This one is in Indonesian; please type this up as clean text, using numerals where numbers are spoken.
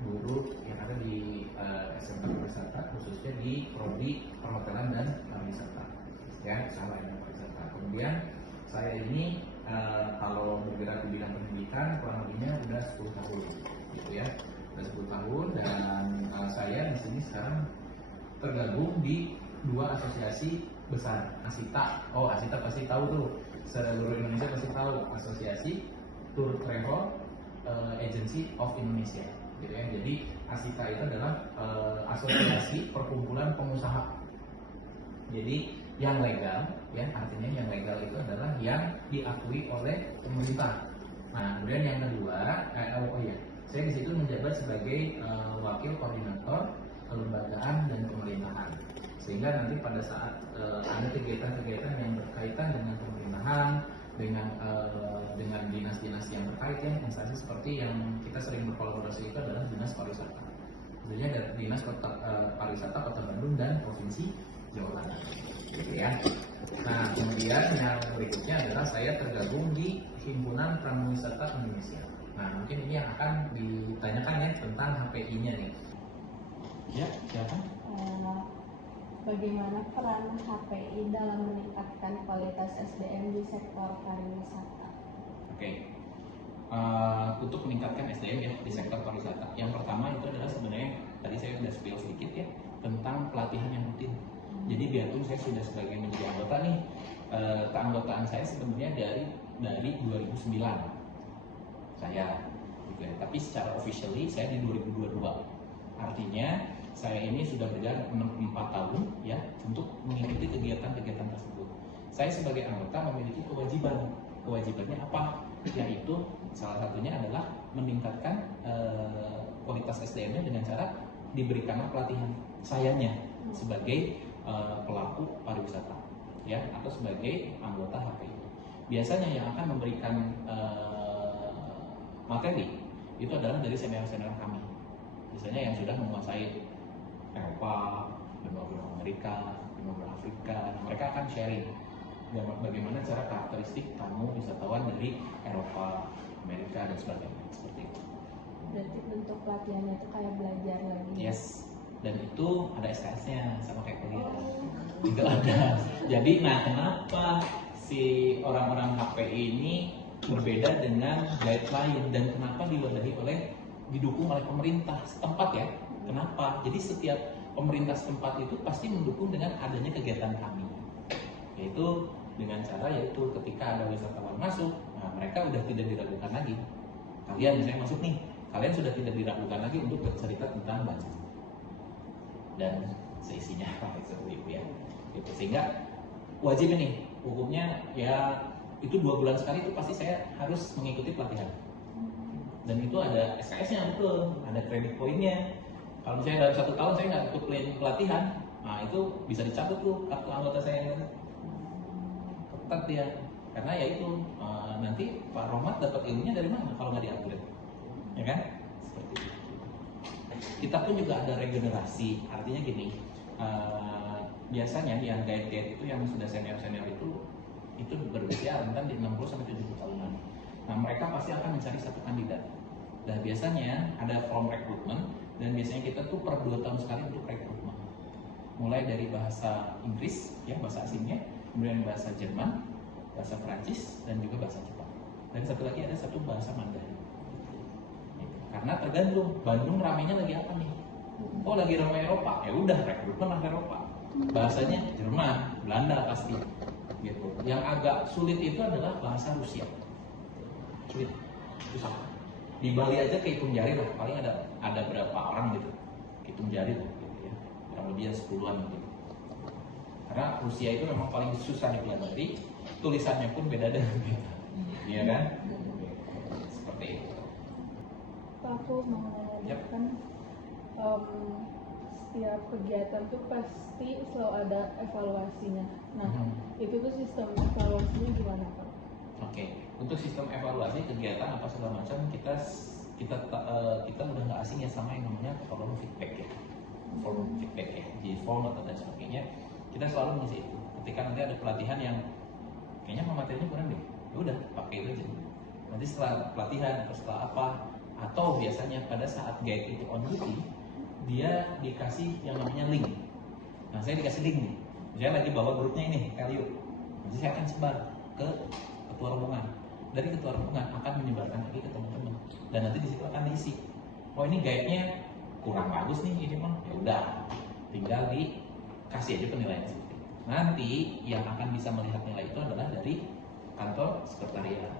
guru yang ada di SMK Pariwisata, khususnya di prodi perhotelan dan pariwisata, ya, usaha layanan pariwisata. Kemudian saya ini kalau bergerak di bidang pendidikan kurang lebihnya udah 10 tahun, gitu ya, udah 10 tahun dan saya di sini sekarang tergabung di 2 asosiasi besar. Asita pasti tahu tuh, seluruh Indonesia pasti tahu, Asosiasi Tour Travel Agency of Indonesia, gitu ya. Jadi Asita itu adalah asosiasi perkumpulan pengusaha. Jadi yang legal, ya, artinya yang legal itu adalah yang diakui oleh pemerintah. Nah, kemudian yang kedua, saya di situ menjabat sebagai wakil koordinator kelembagaan dan pemerintahan. Sehingga nanti pada saat ada kegiatan-kegiatan yang berkaitan dengan pemerintahan, dengan dinas-dinas yang terkait, ya, instansi seperti yang kita sering berkolaborasi itu adalah dinas pariwisata. Tentunya ada dinas pariwisata Kota Bandung dan Provinsi Jawa Barat, gitu ya. Nah, kemudian yang berikutnya adalah saya tergabung di Himpunan Pramuwisata Indonesia. Nah, mungkin ini yang akan ditanyakan ya tentang HPI-nya nih. Ya, siapa? Bagaimana peran HPI dalam meningkatkan kualitas SDM di sektor pariwisata? Oke. Untuk meningkatkan SDM ya di sektor pariwisata, yang pertama itu adalah sebenarnya tadi saya sudah spill sedikit ya tentang pelatihan yang rutin. Jadi biarpun saya sudah sebagai menjadi anggota nih, keanggotaan saya sebenarnya dari 2009 saya, gitu ya. Tapi secara officially saya di 2022. Artinya saya ini sudah berjalan 4 tahun ya untuk mengikuti kegiatan-kegiatan tersebut. Saya sebagai anggota memiliki kewajiban. Kewajibannya apa? Yaitu salah satunya adalah meningkatkan kualitas SDM-nya dengan cara diberikan pelatihan sayanya sebagai pelaku pariwisata, ya, atau sebagai anggota HPI. Biasanya yang akan memberikan materi itu adalah dari senior-senior kami. Biasanya yang sudah menguasai Eropa, benua Amerika, benua Afrika. Nah, mereka akan sharing bagaimana cara karakteristik tamu wisatawan dari Eropa, Amerika dan sebagainya, seperti itu. Berarti bentuk pelatihannya itu kayak belajar lagi. Yes, dan itu ada SKS-nya sama kayak kuliah. Itu ada. Jadi, nah, kenapa si orang-orang HPI ini berbeda dengan guideline dan kenapa didukung oleh pemerintah setempat ya? Kenapa? Jadi setiap pemerintah setempat itu pasti mendukung dengan adanya kegiatan kami, yaitu dengan cara ketika ada wisatawan masuk, nah, mereka udah tidak diragukan lagi. Kalian misalnya masuk nih, kalian sudah tidak diragukan lagi untuk bercerita tentang Banjar dan seisinya seperti itu ya. Gitu. Sehingga wajib ini hukumnya ya itu 2 bulan sekali itu pasti saya harus mengikuti pelatihan. Dan itu ada SKS-nya, betul, ada kredit poinnya. Kalau misalnya dalam 1 tahun saya nggak ikut pelatihan, nah itu bisa dicabut tuh kartu anggota saya. Ketat ya, karena ya itu nanti Pak Rohmat dapat ilmunya dari mana kalau nggak di-upgrade, ya kan? Seperti itu. Kita pun juga ada regenerasi, artinya gini, biasanya yang guide itu yang sudah senior-senior itu berusia rentan di 60-70 tahunan. Nah, mereka pasti akan mencari satu kandidat. Dan biasanya ada form rekrutmen dan biasanya kita tuh per 2 tahun sekali untuk rekrutmen. Mulai dari bahasa Inggris, ya, bahasa asingnya, kemudian bahasa Jerman, bahasa Prancis, dan juga bahasa Jepang. Dan satu lagi ada satu bahasa Mandarin. Karena tergantung Bandung ramainya lagi apa nih? Oh, lagi ramai Eropa, ya udah rekrutmen Eropa. Bahasanya Jerman, Belanda pasti. Gitu. Yang agak sulit itu adalah bahasa Rusia. Sulit, susah. Di Bali aja kehitung jari lah, paling ada berapa orang gitu, hitung jari lah, gitu ya. Kurang lebih 10-an gitu. Karena Rusia itu memang paling susah dipelajari, tulisannya pun beda dengan kita, iya kan? Seperti itu. Aku mau nanya kan, setiap kegiatan tuh pasti selalu ada evaluasinya. Nah, itu tuh sistem evaluasinya gimana, Pak? Oke, untuk sistem evaluasi kegiatan apa segala macam kita udah nggak asing ya sama yang namanya forum feedback ya, di form atau dan sebagainya. Kita selalu mengisi itu. Ketika nanti ada pelatihan yang kayaknya materinya kurang deh, ya udah pakai itu aja. Nanti setelah pelatihan atau setelah apa Atau biasanya pada saat guide itu on duty, dia dikasih yang namanya link. Nah, saya dikasih link nih. Saya lagi bawa grupnya ini, Kalio. Nanti saya akan sebar ke ketua rombongan. Dari ketua rombongan akan menyebarkan lagi ke teman-teman. Dan nanti di situ akan diisi. Oh, ini guide-nya kurang bagus nih, ini mah. Ya udah, tinggal dikasih aja penilaian seperti itu. Nanti yang akan bisa melihat nilai itu adalah dari kantor sekretariat.